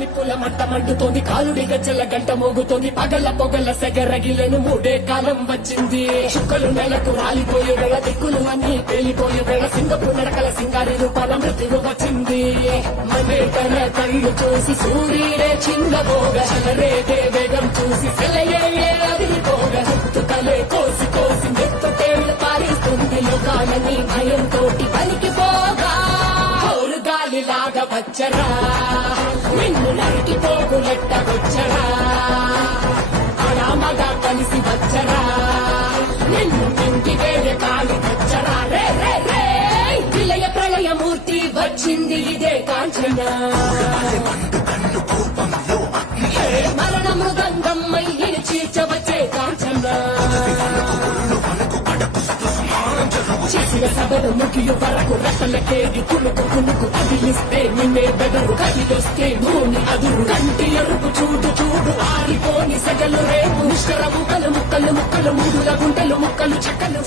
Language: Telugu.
నిప్పుల మంట మండుతోంది, కాలుడి గజ్జల గంట మోగుతోంది, పగల పొగల సెగరగిలేను మూడే కాలం వచ్చింది. చుక్కలు నెలకు రాలిపోయే వేళ, దిక్కులు అన్ని పేలిపోయే వేళ, సింగపు నడకల సింగారి రూపాల మృత్యువు వచ్చింది. మనే తన కళ్ళు చూసి సూర్యుడే చిన్నబోగ, చలరేగే వేగం చూసి సెలయే అదిరిపోగా, చుట్టుకలే కోసి కోసి మెత్తేళ్లు పారిస్తుంది. లోకాలని భయంతోటి పలికిపోగా గాలిలాగా వచ్చరా, నిన్ను నరికి పోగులెట్ట వచ్చరా, అరామగా కలిసి వచ్చరా, నిన్ను నింటి వేరే కాలి వచ్చరా. రే రే రే విలయ ప్రళయమూర్తి వచ్చింది ఇదే కాంచన, మరణ మృదంగం మయ్యిని చీల్చవచ్చే కాంచన. చేసిన సభను ముగియు వరకు రసలకేది కునుకు కునుకు కదిలిస్తే నిన్నే బెదరు, కదిలొస్తే భూమి అదురు, కంటి ఎరుపు చూడు చూడు ఆరిపోని సెగలు రేపు, ముష్కర ముక్కలు ముక్కలు ముక్కలు, మూడుల గుంటలు ముక్కలు చెక్కలు